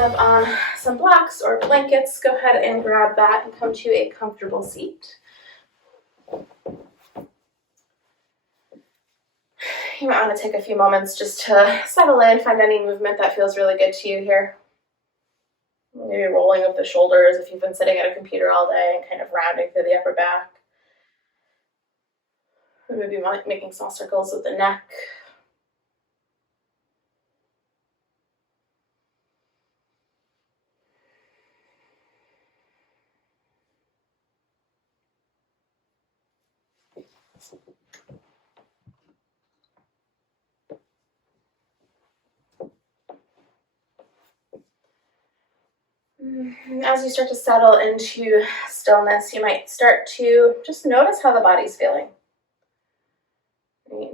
up on some blocks or blankets, go ahead and grab that and come to a comfortable seat. You might want to take a few moments just to settle in, find any movement that feels really good to you here. Maybe rolling of the shoulders if you've been sitting at a computer all day and kind of rounding through the upper back. Maybe making small circles with the neck. As you start to settle into stillness, you might start to just notice how the body's feeling.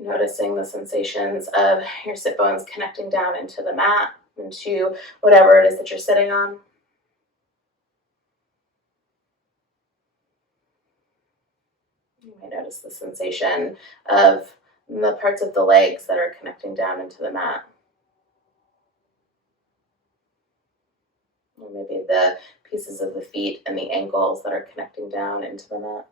Noticing the sensations of your sit bones connecting down into the mat, into whatever it is that you're sitting on. You might notice the sensation of the parts of the legs that are connecting down into the mat. Or maybe the pieces of the feet and the ankles that are connecting down into the mat.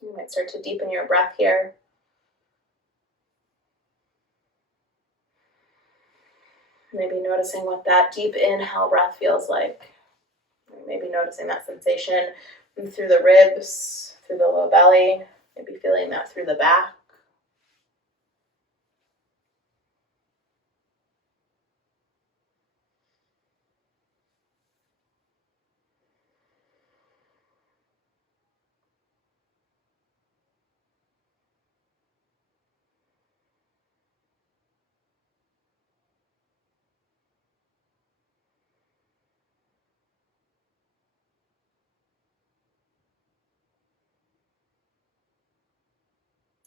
You might start to deepen your breath here. Maybe noticing what that deep inhale breath feels like. Maybe noticing that sensation through the ribs, through the low belly, maybe feeling that through the back.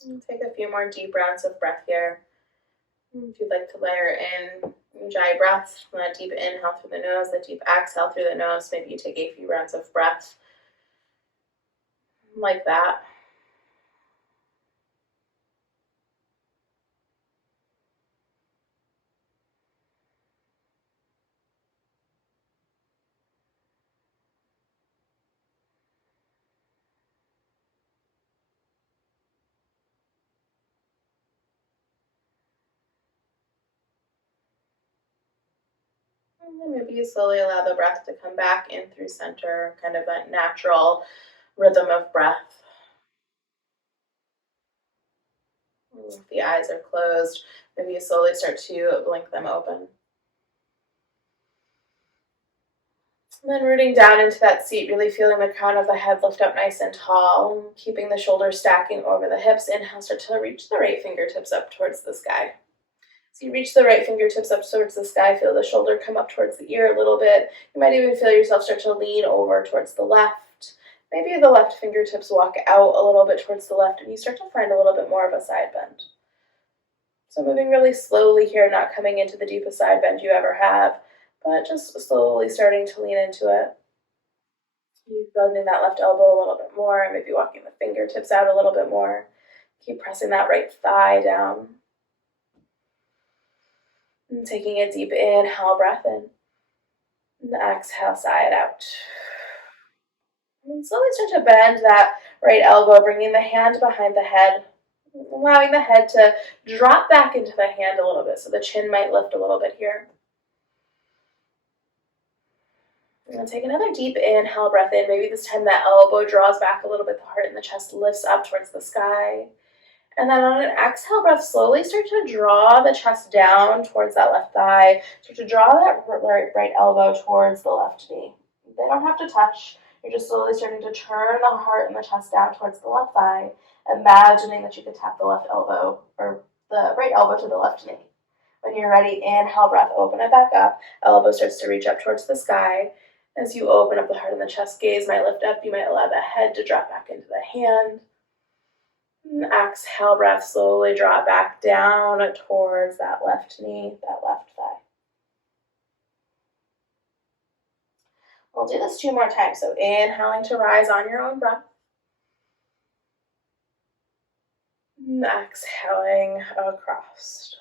And take a few more deep rounds of breath here. If you'd like to layer in ujjayi breath, that deep inhale through the nose, that deep exhale through the nose, maybe you take a few rounds of breath like that. And then maybe you slowly allow the breath to come back in through center, kind of that natural rhythm of breath. If the eyes are closed, maybe you slowly start to blink them open. And then rooting down into that seat, really feeling the crown of the head lift up nice and tall, keeping the shoulders stacking over the hips. Inhale, start to reach the right fingertips up towards the sky. So you reach the right fingertips up towards the sky, feel the shoulder come up towards the ear a little bit. You might even feel yourself start to lean over towards the left. Maybe the left fingertips walk out a little bit towards the left and you start to find a little bit more of a side bend. So moving really slowly here, not coming into the deepest side bend you ever have, but just slowly starting to lean into it. You bending that left elbow a little bit more, maybe walking the fingertips out a little bit more. Keep pressing that right thigh down. And taking a deep inhale, breath in. And exhale, sigh it out. And slowly start to bend that right elbow, bringing the hand behind the head, allowing the head to drop back into the hand a little bit, so the chin might lift a little bit here. And take another deep inhale, breath in. Maybe this time that elbow draws back a little bit, the heart and the chest lifts up towards the sky. And then on an exhale breath, slowly start to draw the chest down towards that left thigh. Start to draw that right elbow towards the left knee. They don't have to touch. You're just slowly starting to turn the heart and the chest down towards the left thigh, imagining that you could tap the left elbow or the right elbow to the left knee. When you're ready, inhale, breath, open it back up. Elbow starts to reach up towards the sky. As you open up the heart and the chest, gaze might lift up. You might allow the head to drop back into the hand. And exhale, breath, slowly draw it back down towards that left knee, that left thigh. We'll do this 2 more times. So inhaling to rise on your own breath. And exhaling across.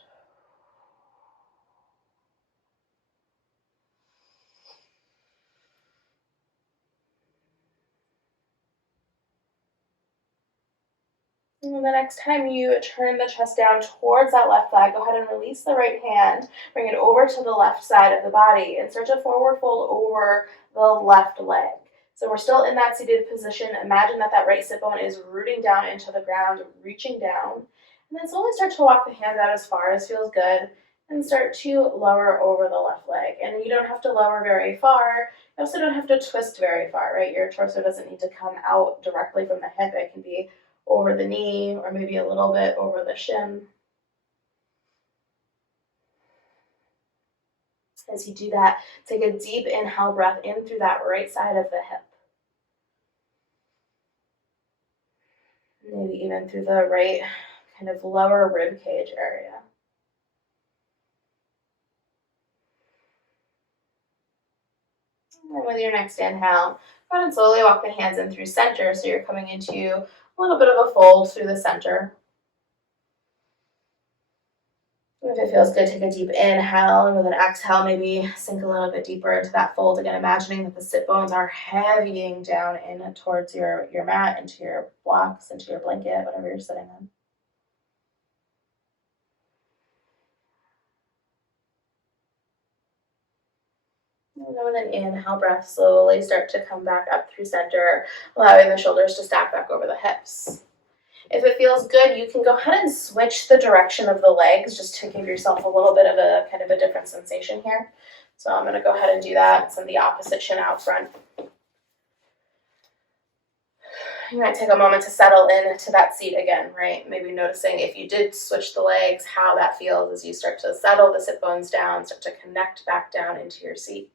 And the next time you turn the chest down towards that left thigh, go ahead and release the right hand. Bring it over to the left side of the body and start to forward fold over the left leg. So we're still in that seated position. Imagine that that right sit bone is rooting down into the ground, reaching down. And then slowly start to walk the hands out as far as feels good and start to lower over the left leg. And you don't have to lower very far. You also don't have to twist very far, right? Your torso doesn't need to come out directly from the hip. It can be over the knee or maybe a little bit over the shin. As you do that, take a deep inhale breath in through that right side of the hip. Maybe even through the right kind of lower rib cage area. And with your next inhale, go ahead and slowly walk the hands in through center so you're coming into a little bit of a fold through the center. If it feels good, take a deep inhale, and with an exhale, maybe sink a little bit deeper into that fold. Again, imagining that the sit bones are heavying down in towards your mat, into your blocks, into your blanket, whatever you're sitting on. And then with an inhale breath, slowly start to come back up through center, allowing the shoulders to stack back over the hips. If it feels good, you can go ahead and switch the direction of the legs just to give yourself a little bit of a kind of a different sensation here. So I'm going to go ahead and do that. Send the opposite shin out front. You might take a moment to settle into that seat again, right? Maybe noticing if you did switch the legs, how that feels as you start to settle the sit bones down, start to connect back down into your seat.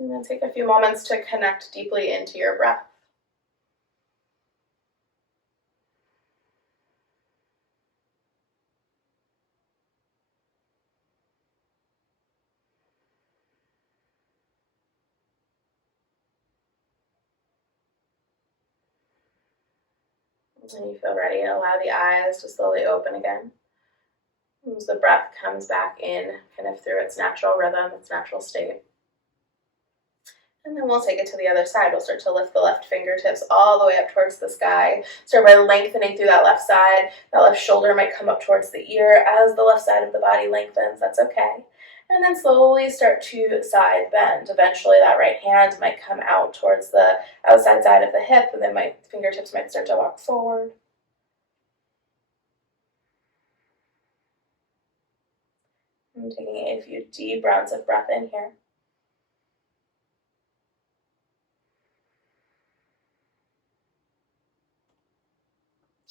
And then take a few moments to connect deeply into your breath. When you feel ready, allow the eyes to slowly open again. As the breath comes back in, kind of through its natural rhythm, its natural state. And then we'll take it to the other side. We'll start to lift the left fingertips all the way up towards the sky. Start by lengthening through that left side. That left shoulder might come up towards the ear as the left side of the body lengthens. That's okay. And then slowly start to side bend. Eventually that right hand might come out towards the outside side of the hip, and then my fingertips might start to walk forward. I'm taking a few deep rounds of breath in here.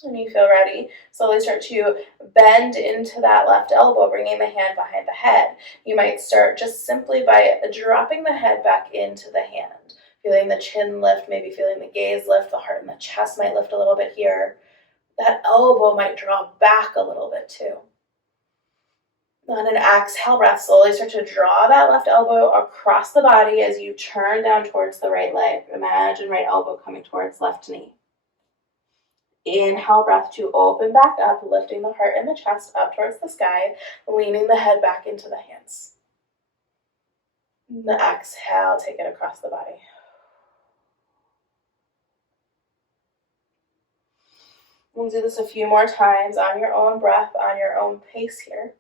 When you feel ready, slowly start to bend into that left elbow, bringing the hand behind the head. You might start just simply by dropping the head back into the hand, feeling the chin lift, maybe feeling the gaze lift, the heart and the chest might lift a little bit here. That elbow might draw back a little bit too. On an exhale breath, slowly start to draw that left elbow across the body as you turn down towards the right leg. Imagine right elbow coming towards left knee. Inhale breath to open back up, lifting the heart and the chest up towards the sky, leaning the head back into the hands. The exhale, take it across the body. We'll do this a few more times on your own breath, on your own pace here.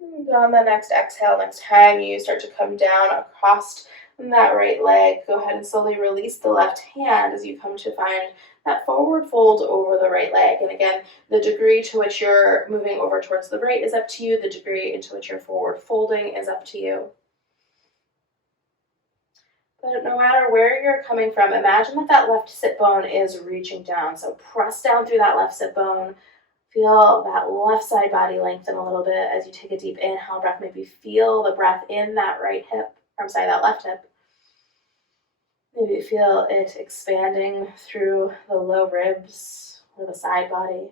And on the next exhale, next time you start to come down across that right leg, go ahead and slowly release the left hand as you come to find that forward fold over the right leg. And again, the degree to which you're moving over towards the right is up to you. The degree into which you're forward folding is up to you. But no matter where you're coming from, imagine that that left sit bone is reaching down. So press down through that left sit bone. Feel that left side body lengthen a little bit as you take a deep inhale breath. Maybe feel the breath in that right hip, that left hip. Maybe feel it expanding through the low ribs or the side body.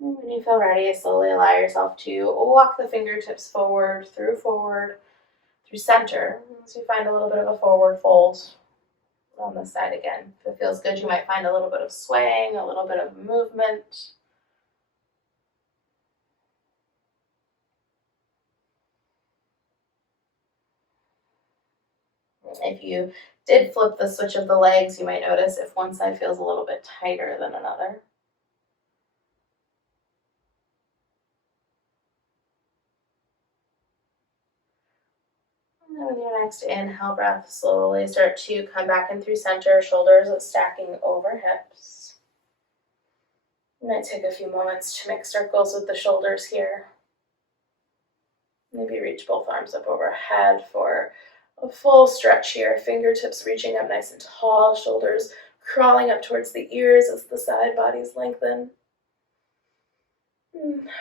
And when you feel ready, slowly allow yourself to walk the fingertips forward, through center. So you find a little bit of a forward fold on this side again. If it feels good, you might find a little bit of swaying, a little bit of movement. If you did flip the switch of the legs, you might notice if one side feels a little bit tighter than another. And then with your next inhale breath, slowly start to come back in through center, shoulders stacking over hips. You might take a few moments to make circles with the shoulders here. Maybe reach both arms up overhead for a full stretch here. Fingertips reaching up nice and tall, shoulders crawling up towards the ears as the side bodies lengthen.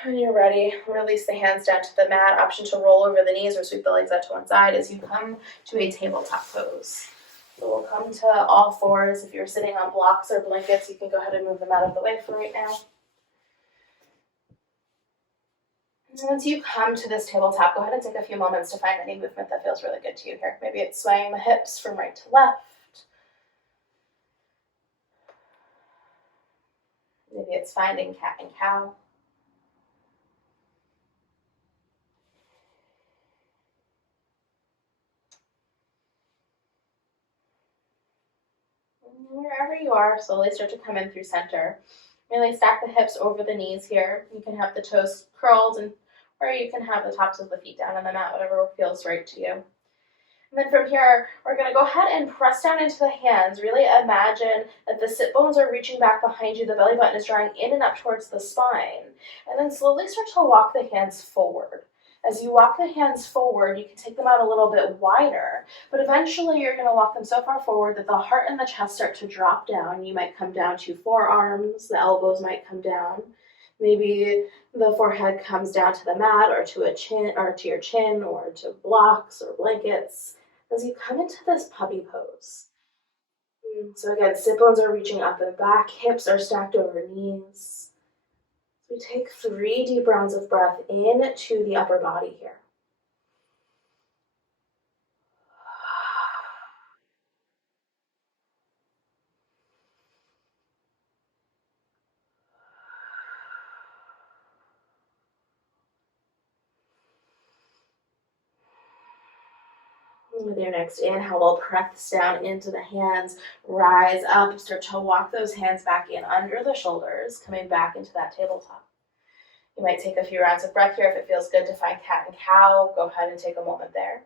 When you're ready, release the hands down to the mat. Option to roll over the knees or sweep the legs out to one side as you come to a tabletop pose. So we'll come to all fours. If you're sitting on blocks or blankets, you can go ahead and move them out of the way for right now. Once you come to this tabletop, go ahead and take a few moments to find any movement that feels really good to you here. Maybe it's swaying the hips from right to left. Maybe it's finding cat and cow. Wherever you are, slowly start to come in through center. Really stack the hips over the knees here. You can have the toes curled, or you can have the tops of the feet down on the mat, whatever feels right to you. And then from here, we're going to go ahead and press down into the hands. Really imagine that the sit bones are reaching back behind you. The belly button is drawing in and up towards the spine. And then slowly start to walk the hands forward. As you walk the hands forward, you can take them out a little bit wider, but eventually you're going to walk them so far forward that the heart and the chest start to drop down. You might come down to forearms, the elbows might come down. Maybe the forehead comes down to the mat or to your chin or to blocks or blankets as you come into this puppy pose. So again, sit bones are reaching up and back, hips are stacked over knees. We take 3 deep rounds of breath into the upper body here. With your next inhale, we'll press down into the hands, rise up, start to walk those hands back in under the shoulders, coming back into that tabletop. You might take a few rounds of breath here. If it feels good to find cat and cow, go ahead and take a moment there.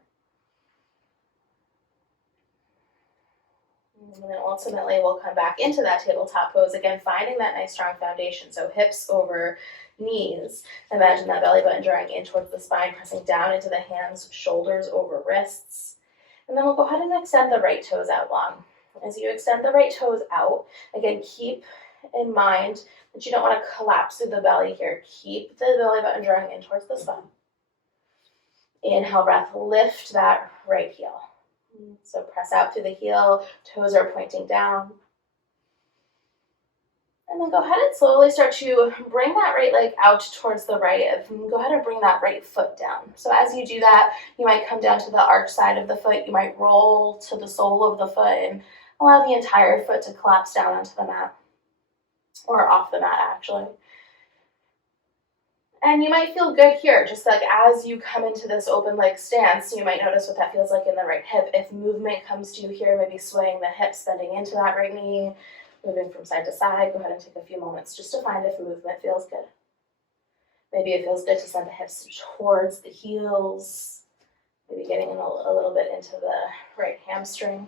And then ultimately we'll come back into that tabletop pose, again, finding that nice strong foundation. So hips over knees. Imagine that belly button drawing in towards the spine, pressing down into the hands, shoulders over wrists. And then we'll go ahead and extend the right toes out long. As you extend the right toes out, again, keep in mind that you don't want to collapse through the belly here. Keep the belly button drawing in towards the spine. Inhale, breath, lift that right heel. So press out through the heel, toes are pointing down. And then go ahead and slowly start to bring that right leg out towards the right. And go ahead and bring that right foot down. So as you do that, you might come down to the arch side of the foot. You might roll to the sole of the foot and allow the entire foot to collapse down onto the mat. Or off the mat, actually. And you might feel good here, just like as you come into this open leg stance, you might notice what that feels like in the right hip. If movement comes to you here, maybe swaying the hips, bending into that right knee, moving from side to side, go ahead and take a few moments just to find if movement feels good. Maybe it feels good to send the hips towards the heels, maybe getting in a little bit into the right hamstring.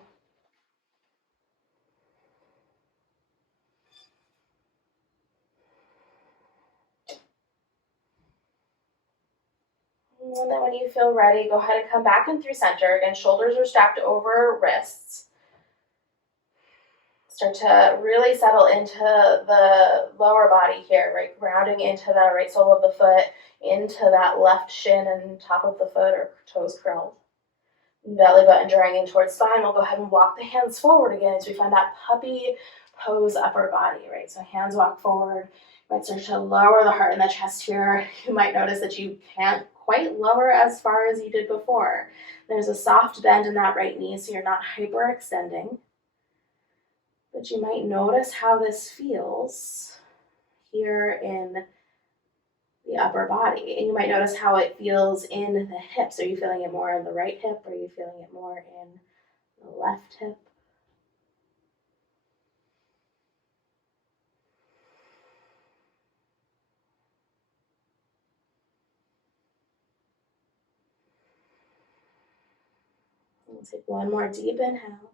And then when you feel ready, go ahead and come back in through center. Again, shoulders are stacked over wrists. Start to really settle into the lower body here, right? Grounding into the right sole of the foot, into that left shin and top of the foot or toes curled. Belly button drawing in towards spine. We'll go ahead and walk the hands forward again as we find that puppy pose upper body, right? So hands walk forward. You might start to lower the heart and the chest here. You might notice that you can't quite lower as far as you did before. There's a soft bend in that right knee, so you're not hyperextending. But you might notice how this feels here in the upper body. And you might notice how it feels in the hips. Are you feeling it more in the right hip? Or are you feeling it more in the left hip? We'll take one more deep inhale.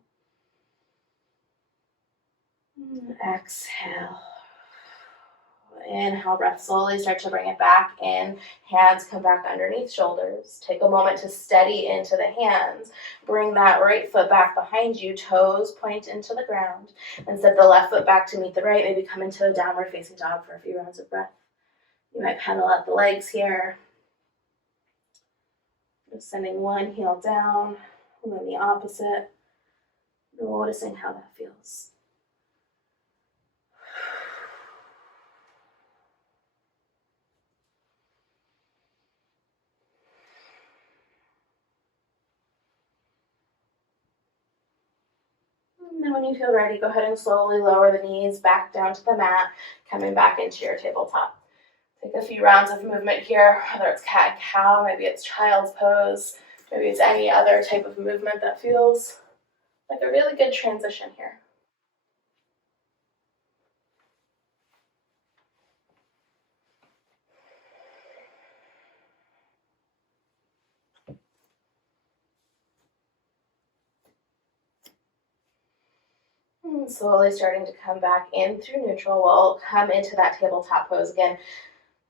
Exhale. Inhale, breath, slowly start to bring it back in. Hands come back underneath shoulders. Take a moment to steady into the hands. Bring that right foot back behind you. Toes point into the ground. And step the left foot back to meet the right. Maybe come into a downward facing dog for a few rounds of breath. You might pedal out the legs here. Just sending one heel down and then the opposite. Noticing how that feels. And then when you feel ready, go ahead and slowly lower the knees back down to the mat, coming back into your tabletop. Take a few rounds of movement here, whether it's cat and cow, maybe it's child's pose, maybe it's any other type of movement that feels like a really good transition here. And slowly starting to come back in through neutral. We'll come into that tabletop pose again.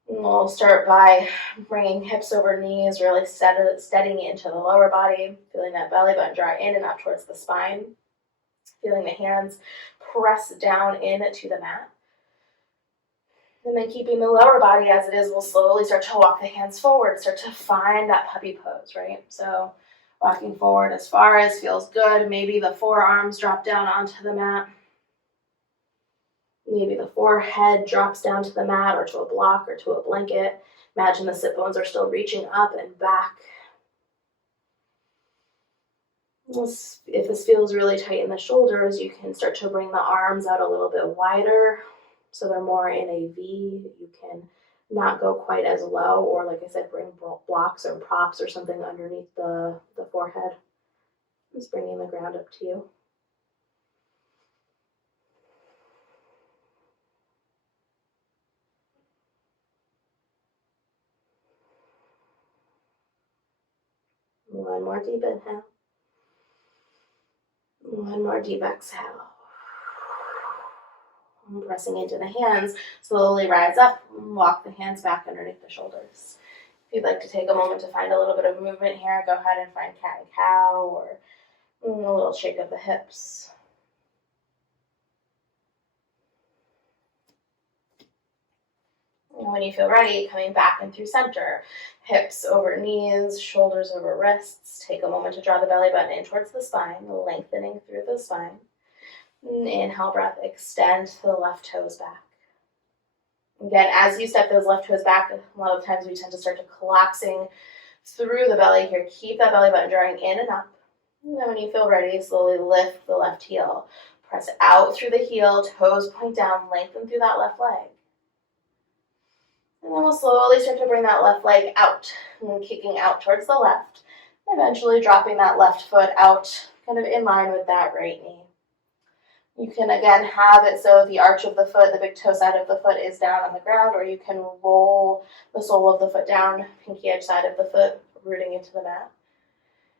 We'll start by bringing hips over knees, really steadying into the lower body, feeling that belly button draw in and up towards the spine, feeling the hands press down into the mat. And then keeping the lower body as it is, we'll slowly start to walk the hands forward, start to find that puppy pose, right? So walking forward as far as feels good. Maybe the forearms drop down onto the mat. Maybe the forehead drops down to the mat or to a block or to a blanket. Imagine the sit bones are still reaching up and back. If this feels really tight in the shoulders, you can start to bring the arms out a little bit wider so they're more in a V. You can not go quite as low, or like I said, bring blocks or props or something underneath the forehead. Just bringing the ground up to you. One more deep inhale. One more deep exhale. And pressing into the hands, slowly rise up and walk the hands back underneath the shoulders. If you'd like to take a moment to find a little bit of movement here, go ahead and find cat and cow or a little shake of the hips. And when you feel ready, coming back in through center, hips over knees, shoulders over wrists. Take a moment to draw the belly button in towards the spine, lengthening through the spine. Inhale, breath, extend the left toes back. Again, as you step those left toes back, a lot of times we tend to start to collapsing through the belly here. Keep that belly button drawing in and up. And then when you feel ready, slowly lift the left heel. Press out through the heel, toes point down, lengthen through that left leg. And then we'll slowly start to bring that left leg out, and kicking out towards the left. Eventually dropping that left foot out, kind of in line with that right knee. You can again have it so the arch of the foot, the big toe side of the foot is down on the ground, or you can roll the sole of the foot down, pinky edge side of the foot, rooting into the mat.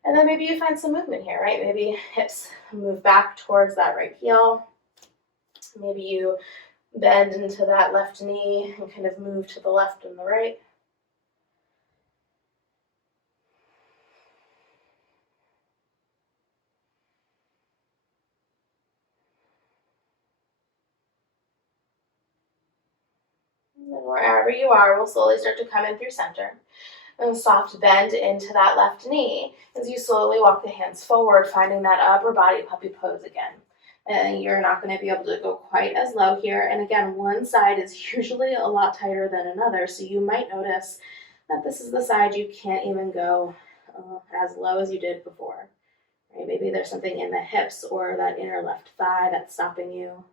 And then maybe you find some movement here, right? Maybe hips move back towards that right heel. Maybe you bend into that left knee and kind of move to the left and the right. And then wherever you are, we'll slowly start to come in through center. And a soft bend into that left knee as you slowly walk the hands forward, finding that upper body puppy pose again. And you're not going to be able to go quite as low here. And again, one side is usually a lot tighter than another, so you might notice that this is the side you can't even go as low as you did before. Right? Maybe there's something in the hips or that inner left thigh that's stopping you.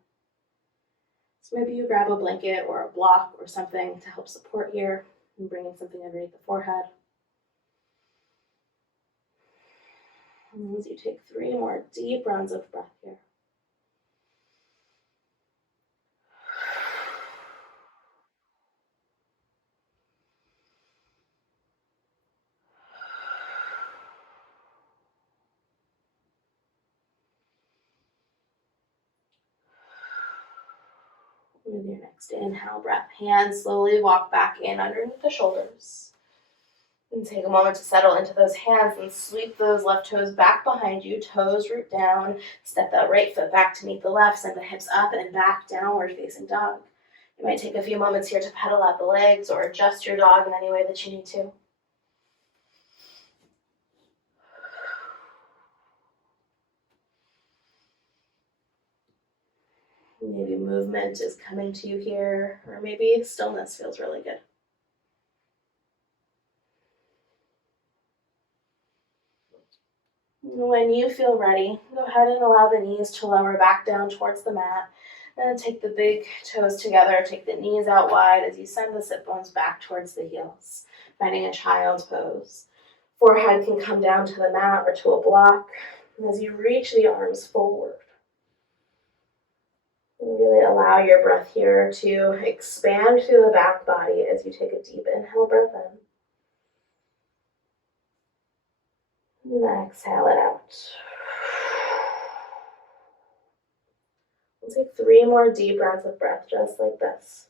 So maybe you grab a blanket or a block or something to help support here and bringing something underneath the forehead. And as you take 3 more deep rounds of breath here. With your next inhale breath, hands slowly walk back in underneath the shoulders. And take a moment to settle into those hands and sweep those left toes back behind you, toes root down, step that right foot back to meet the left, send the hips up and back, downward facing dog. You might take a few moments here to pedal out the legs or adjust your dog in any way that you need to. Maybe movement is coming to you here, or maybe stillness feels really good. When you feel ready, go ahead and allow the knees to lower back down towards the mat. And take the big toes together, take the knees out wide as you send the sit bones back towards the heels, finding a child's pose. Forehead can come down to the mat or to a block. And as you reach the arms forward, really allow your breath here to expand through the back body as you take a deep inhale breath in. And exhale it out. We'll take 3 more deep rounds of breath just like this.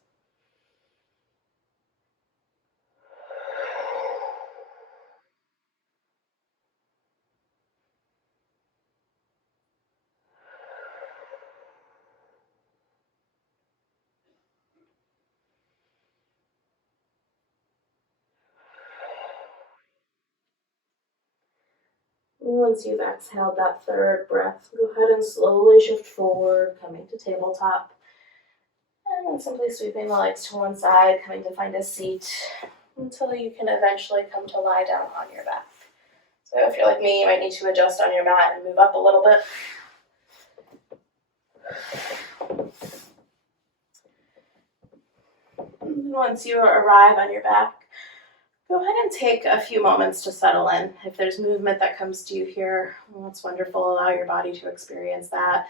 Once you've exhaled that 3rd breath, go ahead and slowly shift forward, coming to tabletop. And then simply sweeping the legs to one side, coming to find a seat until you can eventually come to lie down on your back. So if you're like me, you might need to adjust on your mat and move up a little bit. Once you arrive on your back, go ahead and take a few moments to settle in. If there's movement that comes to you here, well, that's wonderful. Allow your body to experience that.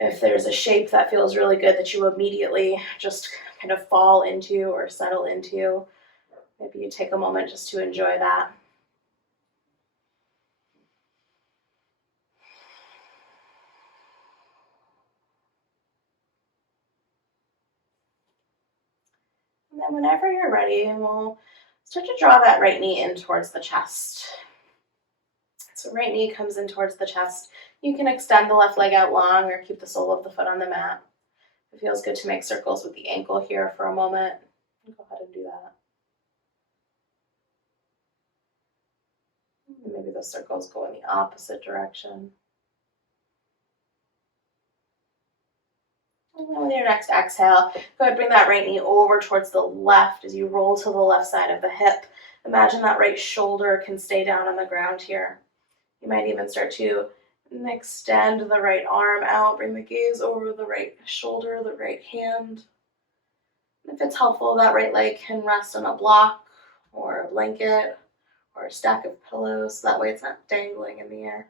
If there's a shape that feels really good that you immediately just kind of fall into or settle into, maybe you take a moment just to enjoy that. And then whenever you're ready, we'll start to draw that right knee in towards the chest. So right knee comes in towards the chest. You can extend the left leg out long or keep the sole of the foot on the mat. It feels good to make circles with the ankle here for a moment. Go ahead and do that. And maybe the circles go in the opposite direction. And then with your next exhale, go ahead and bring that right knee over towards the left as you roll to the left side of the hip. Imagine that right shoulder can stay down on the ground here. You might even start to extend the right arm out, bring the gaze over the right shoulder, the right hand. If it's helpful, that right leg can rest on a block or a blanket or a stack of pillows. That way it's not dangling in the air.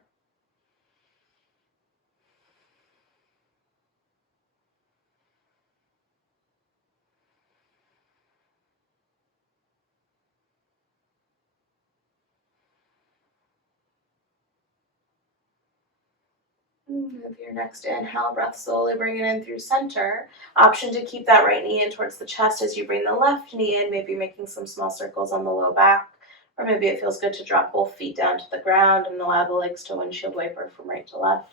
With your next inhale, breath slowly bring it in through center. Option to keep that right knee in towards the chest as you bring the left knee in, maybe making some small circles on the low back. Or maybe it feels good to drop both feet down to the ground and allow the legs to windshield wiper from right to left.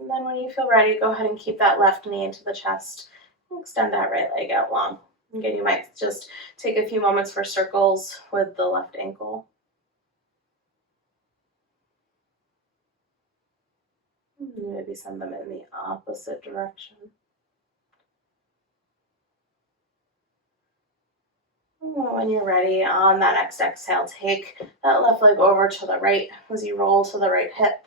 And then when you feel ready, go ahead and keep that left knee into the chest and extend that right leg out long. Again, you might just take a few moments for circles with the left ankle. Maybe send them in the opposite direction. When you're ready, on that next exhale, take that left leg over to the right as you roll to the right hip.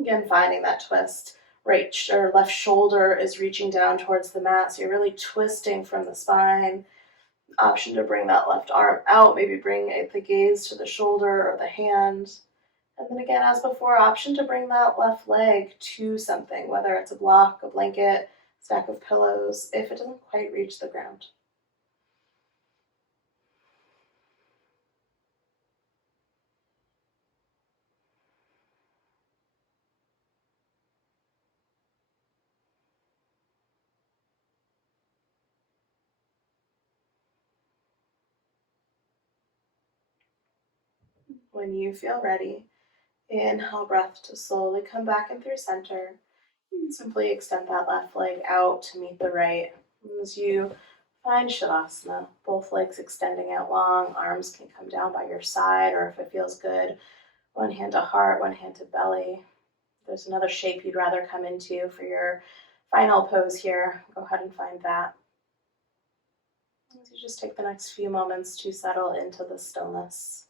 Again, finding that twist. Right or left shoulder is reaching down towards the mat, so you're really twisting from the spine. Option to bring that left arm out, maybe bring the gaze to the shoulder or the hand. And then again, as before, option to bring that left leg to something, whether it's a block, a blanket, stack of pillows, if it doesn't quite reach the ground. When you feel ready, inhale breath to slowly come back in through center. And simply extend that left leg out to meet the right. As you find Shavasana, both legs extending out long, arms can come down by your side, or if it feels good, one hand to heart, one hand to belly. If there's another shape you'd rather come into for your final pose here, go ahead and find that. As you just take the next few moments to settle into the stillness.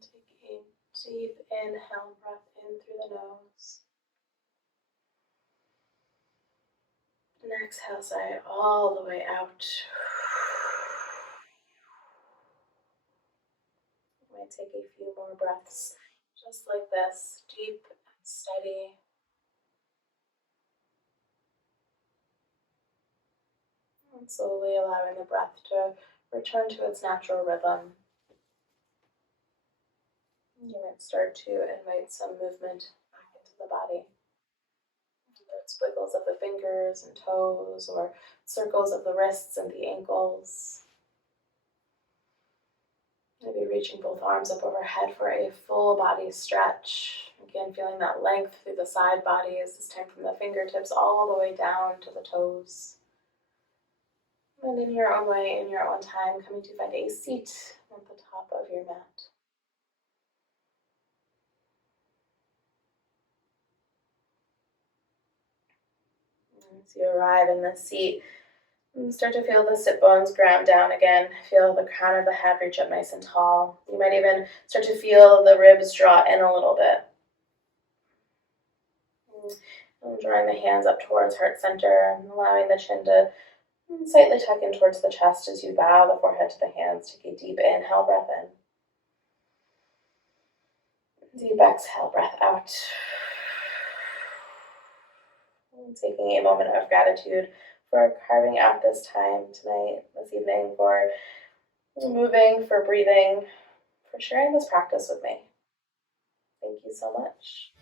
Take a deep inhale, breath in through the nose. And exhale, sigh all the way out. You might take a few more breaths just like this, deep and steady. And slowly allowing the breath to return to its natural rhythm. You might start to invite some movement back into the body. Whether it's wiggles of the fingers and toes or circles of the wrists and the ankles. Maybe reaching both arms up overhead for a full body stretch. Again, feeling that length through the side bodies, this time from the fingertips all the way down to the toes. And in your own way, in your own time, coming to find a seat at the top of your mat. As you arrive in the seat, start to feel the sit bones ground down again. Feel the crown of the head reach up nice and tall. You might even start to feel the ribs draw in a little bit. And drawing the hands up towards heart center and allowing the chin to slightly tuck in towards the chest as you bow the forehead to the hands. Take a deep inhale, breath in. Deep exhale, breath out. And taking a moment of gratitude for carving out this time tonight, this evening, for moving, for breathing, for sharing this practice with me. Thank you so much.